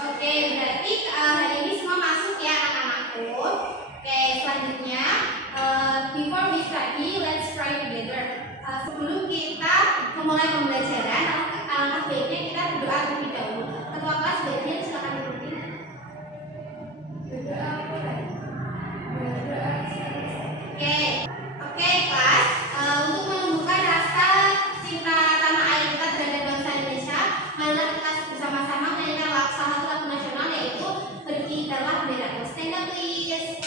Oke, berarti hari ini semua masuk ya anak-anakku. Oke, selanjutnya before we study, let's try together. Sebelum kita memulai pembelajaran, alangkah baiknya kita berdoa terlebih dahulu. Ketua kelas baiknya silakan dipimpin. Berdoa apa lagi? Berdoa. Oke kelas, untuk menumbuhkan rasa cinta tanah air kita terhadap bangsa Indonesia, marilah kita bersama-sama menyanyikan salah satu lagu nasional, yaitu Berkibarlah Benderaku. Stand up please.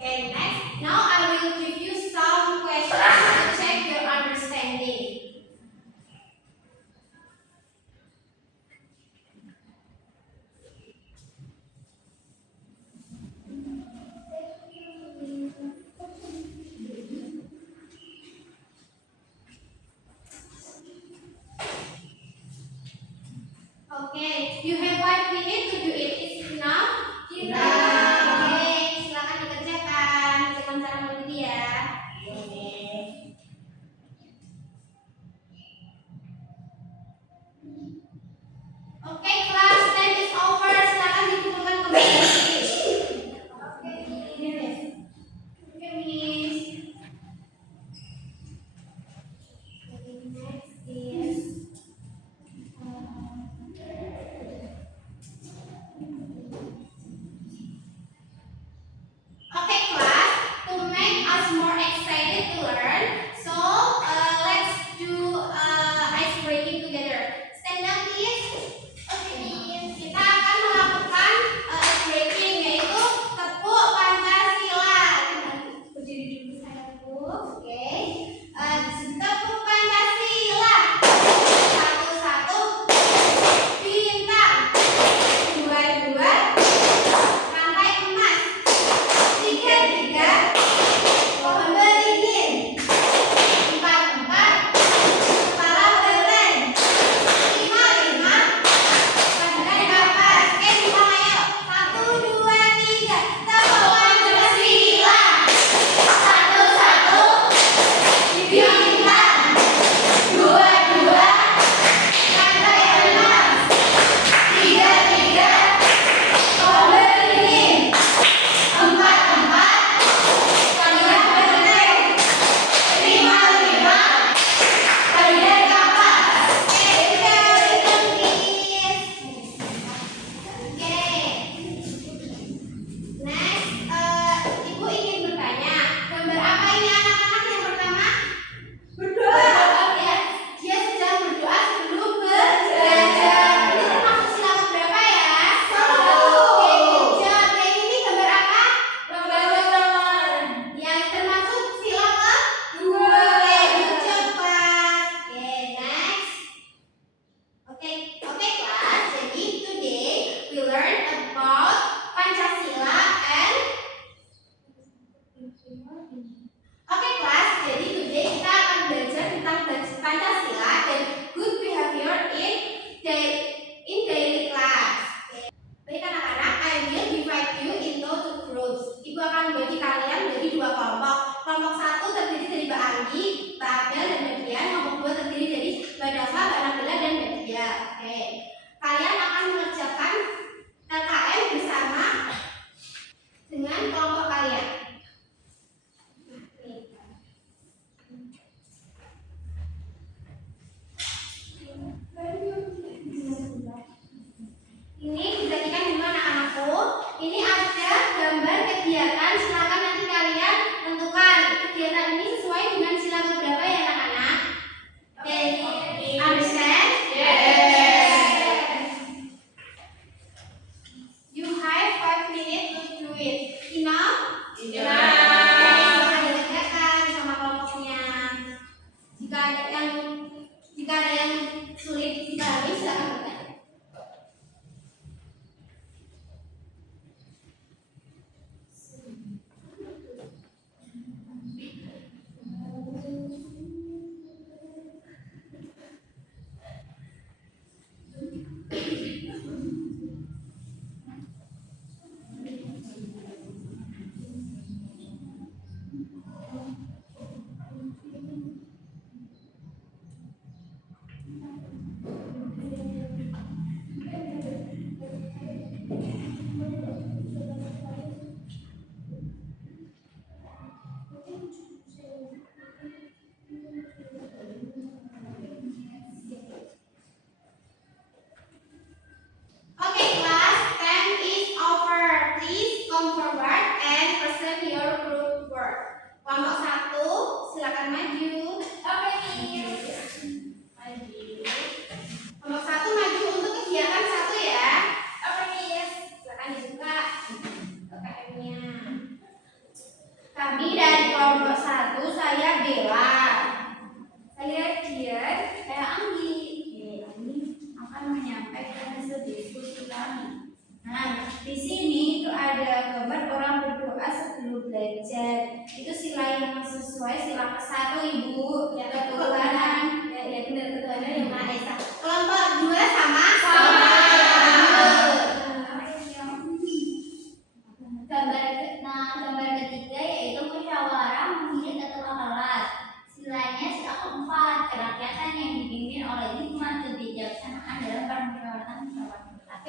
Okay, next. Now I will give you some questions to check your understanding. Okay, you have 5 minutes to do it. Is it enough? Oke, silakan dikerjakan dengan cara mendidih ya. Oke, kelas time is over. Silakan dikumpulkan kembali. Oke, Miss. Oke, Miss. Next is okay, class, to make us more excited to learn, so let's do ice breaking together. Stand up, please. Okay.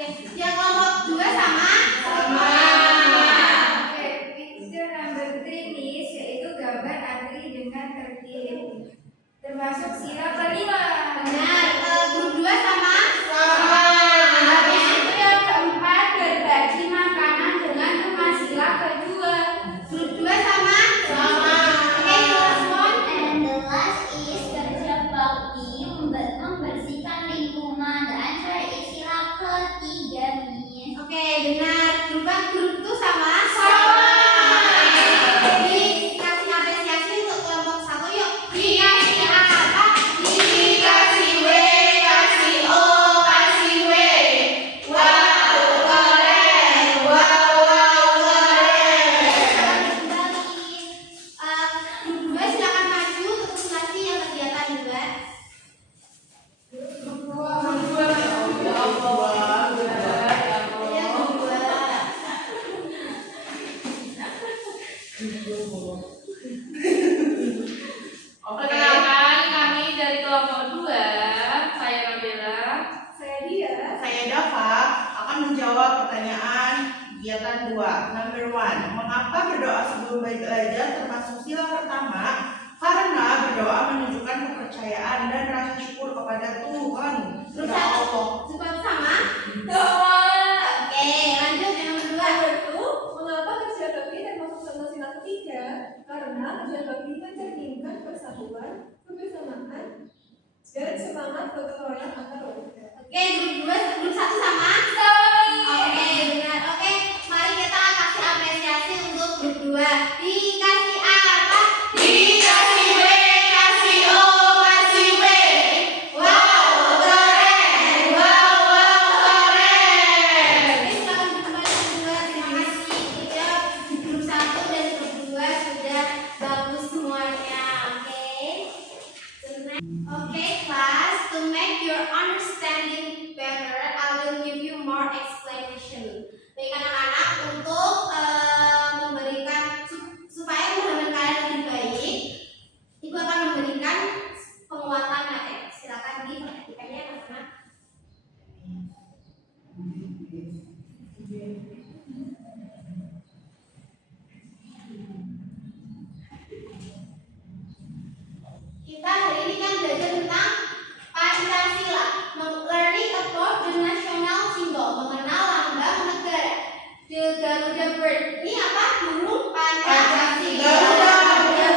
Oke, yang kelompok 2 sama? Sama. Oke, picture number 3 Miss, yaitu gambar antri dengan tertib. Termasuk sila kelima. Benar. Grup 2 sama? Sama. Habis itu yang keempat berbagi makanan dengan teman sila kedua. Grup 2 sama? Sama. Oke, last one. And the last is kerja bakti membersihkan lingkungan dan istilah ketiga Miss. Oke, benar. Grup 2 sama? Sama. Jadi kasih apresiasi untuk kelompok 1 yuk. Dikasih apa? Dikasih W, kasih O, kasih W. Wow, keren. Wow, keren. Kembali. Grup 2 silakan maju untuk kasih yang kegiatan 2. Yang kedua. Perkenalkan, kami dari kelompok 2. Saya Nabila. Saya dia. Saya Dava akan menjawab pertanyaan kegiatan 2. Number 1. Mengapa berdoa sebelum belajar termasuk sila pertama? Karena berdoa menunjukkan kepercayaan dan rasa syukur kepada Tuhan. Grup Ya 1 Allah. Grup sama? Doa. Oke, lanjut yang nomor 2. Satu, mengapa kerja bakti termasuk sama sila ketiga? Karena kerja bakti mencerminkan persatuan, kebersamaan, dan semangat gotong royong antar warga. Oke, grup 1 sama? Oke, benar. Oke, mari kita kasih apresiasi untuk grup 2. Dikasih apa? Dikasih W, kasih O, kasih W. Wow, keren. Wow, keren. Oke, silakan kembali grup 2. Terima kasih. Kita di grup 1 dan grup 2 sudah bagus semuanya. Oke. Oke, class. To make your understanding better, I will give you more explanation. Baik anak-anak, untuk memberikan supaya pemahaman kalian lebih baik, Ibu akan memberikan penguatan materi. Silakan diperhatikannya anak-anak. Kita hari ini kan belajar tentang Pancasila, learning about the national symbol, mengenal lambang negara. The Garuda bird. Ini apa? Burung Pancasila. Garuda.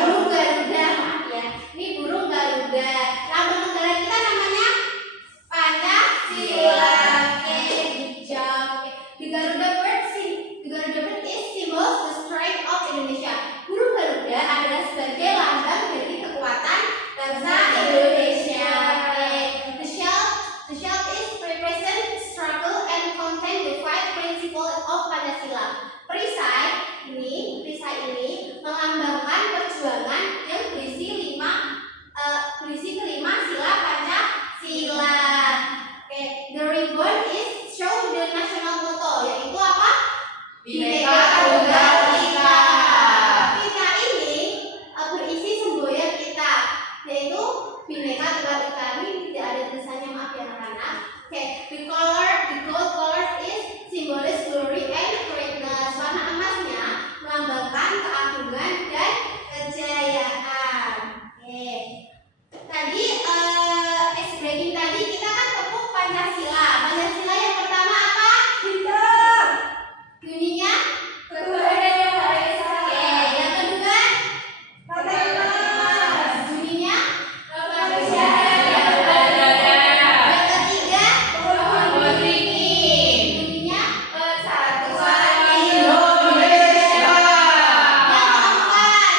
Burung Garuda, maaf ya. Ini burung Garuda. Lambang negara kita namanya Pancasila. Oke, good job. Oke. The Garuda bird is symbols the strength of Indonesia. Burung Garuda adalah sebagai lambang dari kekuatan bangsa Indonesia. Oke. The shell is represent struggle and contain the 5 principles of Pancasila. Perisai ini melambangkan perjuangan yang berisi kelima sila Pancasila. Oke. The ribbon is show the national motto, yaitu apa? Bhinneka Tunggal Ika. Kita ini berisi semboyan kita, yaitu Bhinneka Tunggal Ika. Ini tidak ada tulisannya, maaf ya anak-anak. Oke, the gold color is symbolis glory and greatness. Warna emasnya melambangkan keagungan dan kejayaan. Oke. Tadi ice breaking tadi kita kan tepuk Pancasila. Pancasila yang pertama apa? Bintang. Bunyinya? Keluarga Oke, yang kedua? Panas. Bunyinya? Kemanusiaan. Yang ketiga? Putri. Bunyinya? Persatuan. Indonesia. Yang keempat?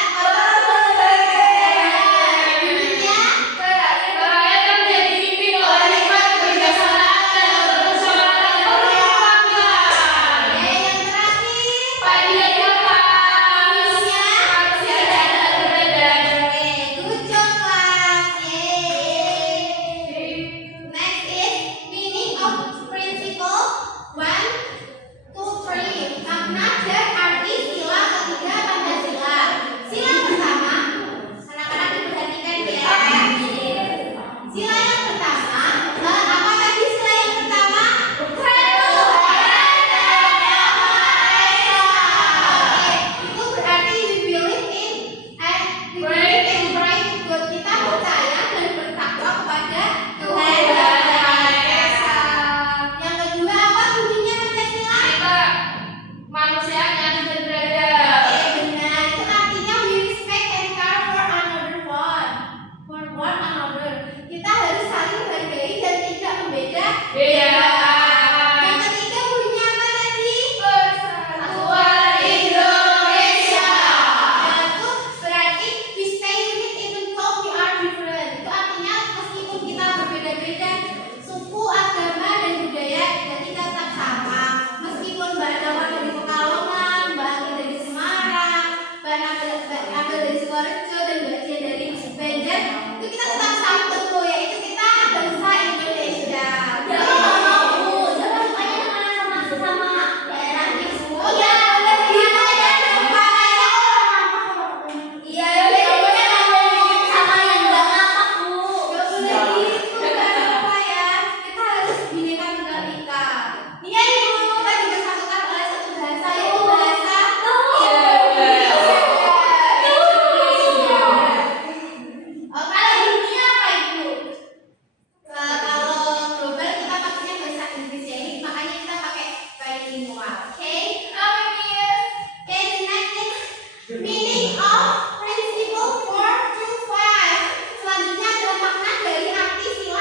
Jadi itu nggak apa ya, kita harus bineka tunggal ika. Ini aja dulu kita dipersatukan oleh satu bahasa yaitu bahasa kalau dunia apa itu? Kalau global kita pakainya bahasa Inggris ya, ini makanya kita pakai bilingual. Oke? Okay, the next is meaning of principle 4 to 5. Selanjutnya adalah makna dari arti sila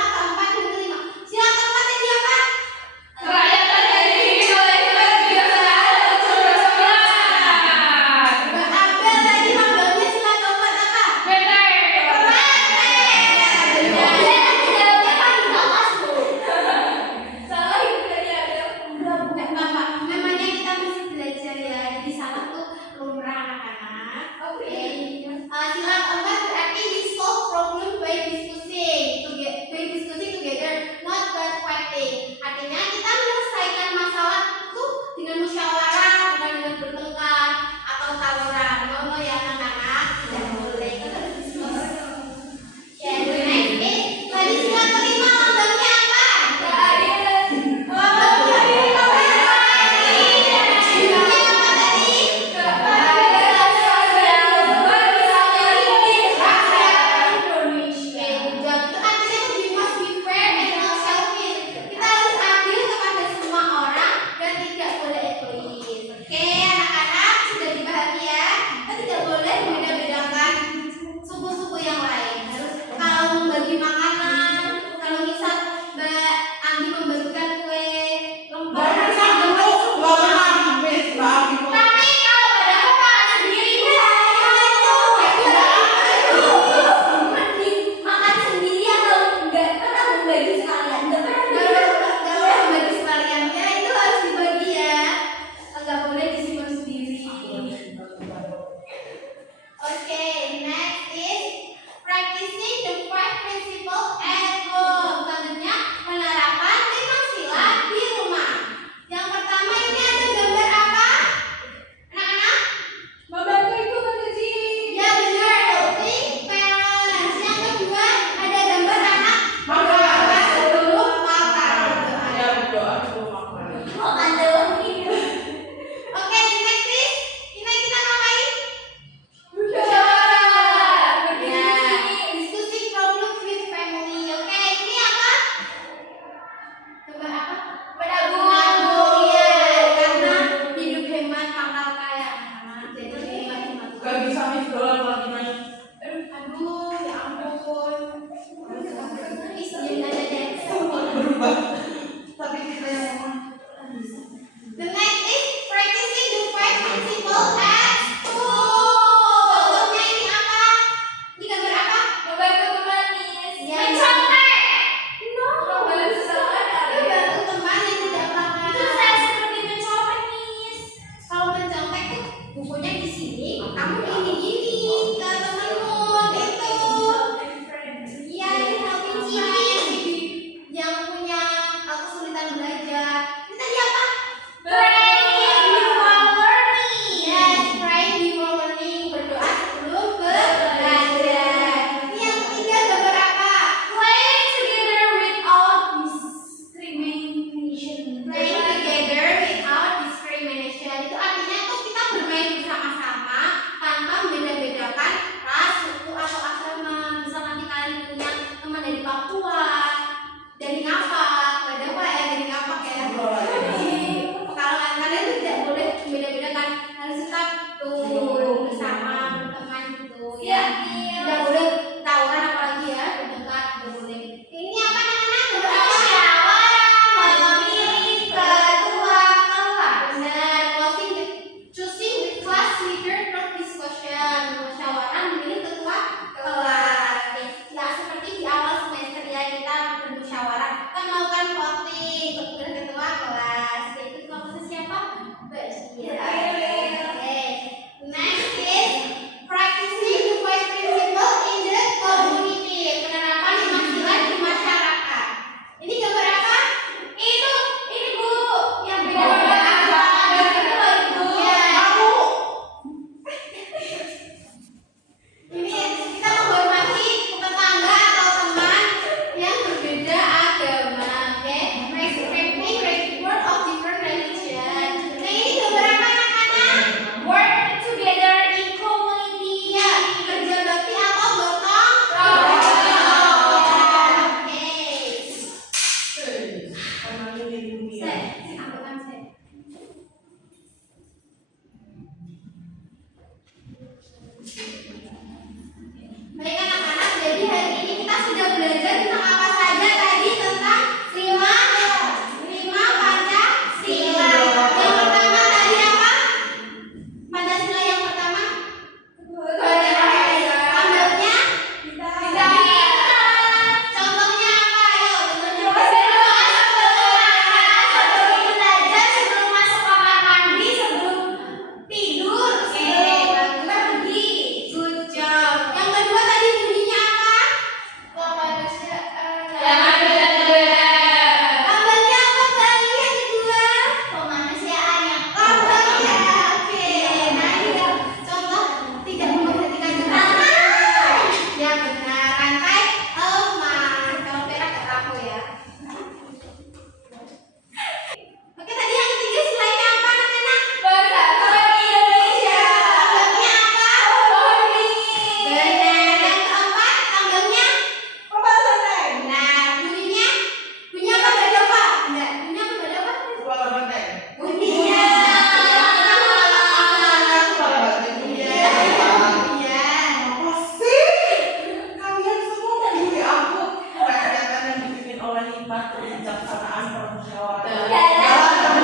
hikmat kebijaksanaan permusyawaratan. Dalam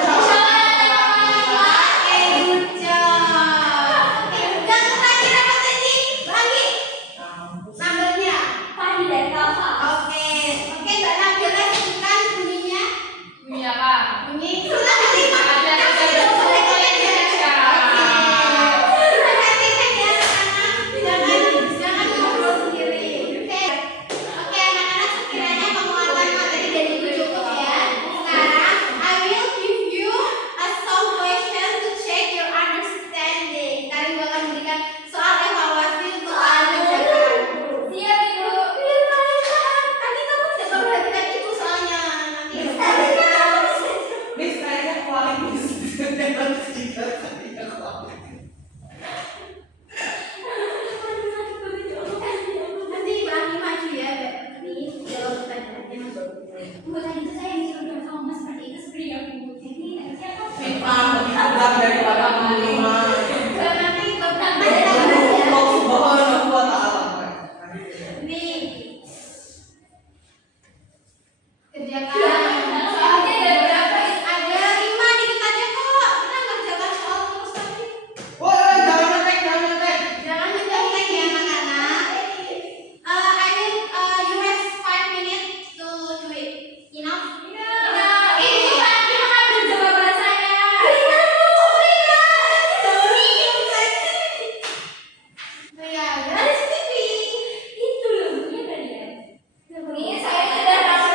Oke, good job. Oke, yang terakhir apa tadi? Bagi numbernya. Padi dan kakak. Oke, Mbak Nabila sebutkan bunyinya. Bunyi apa? Bunyi sudah kelima. Ada Indonesia. Perhatikan ya anak-anak, jangan ngobrol sendiri. Oke, anak-anak sekiranya penguatan materi dari Ibu cukup ya. Sekarang I will give you a some question to check your understanding. Kalian gua akan berikan soal evaluasi untuk kalian kerjakan. Siap ibu. Tadi kamu tidak memperhatikan itu soalnya nanti. Miss kayaknya kualitas dengan tiga kalinya kualitas. Nanti Ibrahim maju ya, Mbak. Jawab pertanyaannya. Bu tadi itu saya disuruh bilang sama mas seperti itu seperti yang ibu. Jadi siapa? Fitnah lebih kurang daripada kelima. Nanti beberapa Allah Subhanahu wa Ta'ala. nih kerjakan soalnya ada berapa? Ada 5 dikit aja kok. Kita ngerjakan soal terus tapi Woi, jangan ngetek, jangan ngetek. jangan menjauhkan ya anak-anak. You have 5 minutes to do it. Enough? Ibu tadi mengambil jawaban saya. Ya, garis TV. Itu loh, bukunya tadi ya. Ini saya sudah tahu.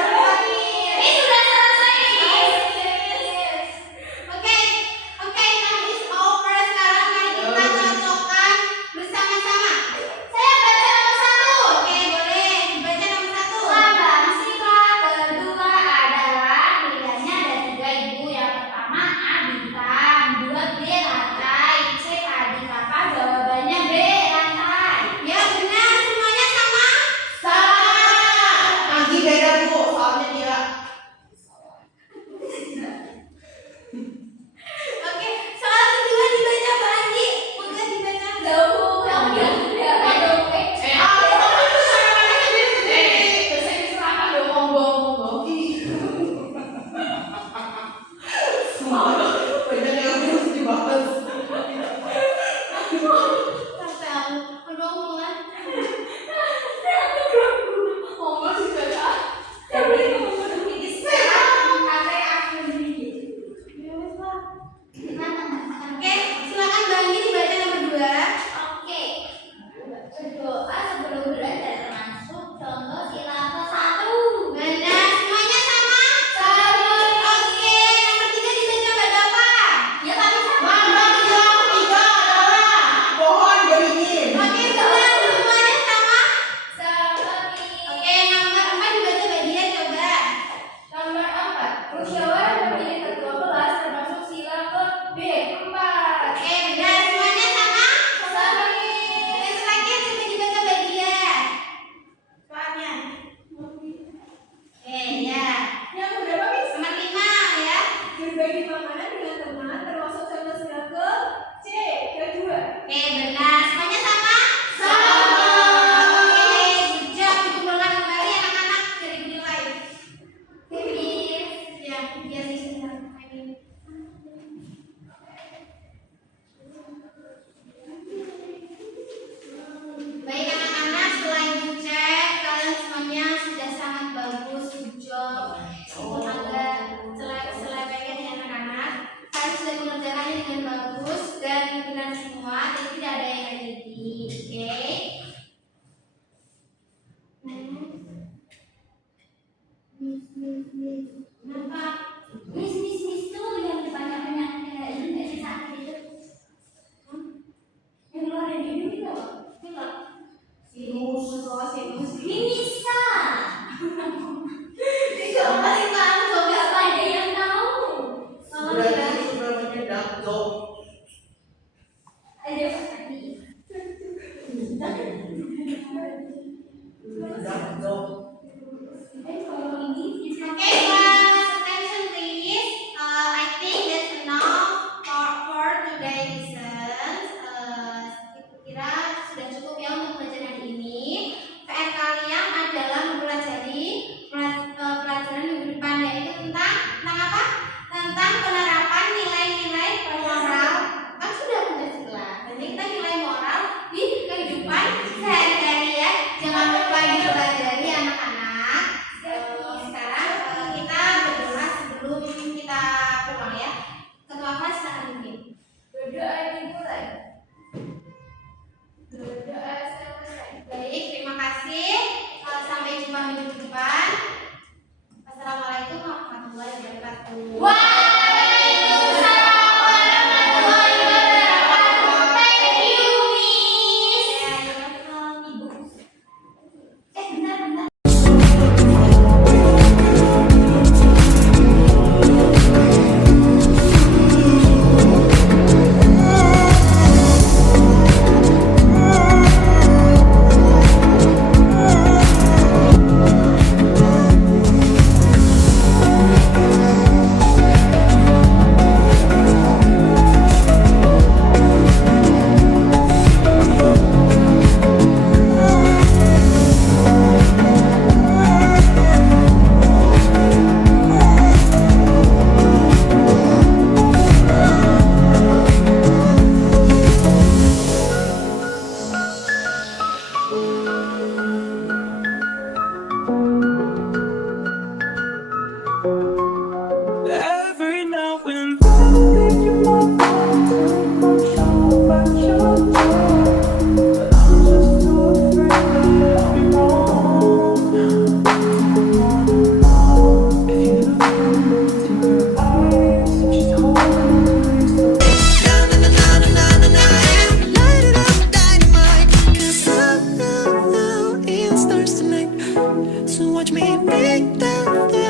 make them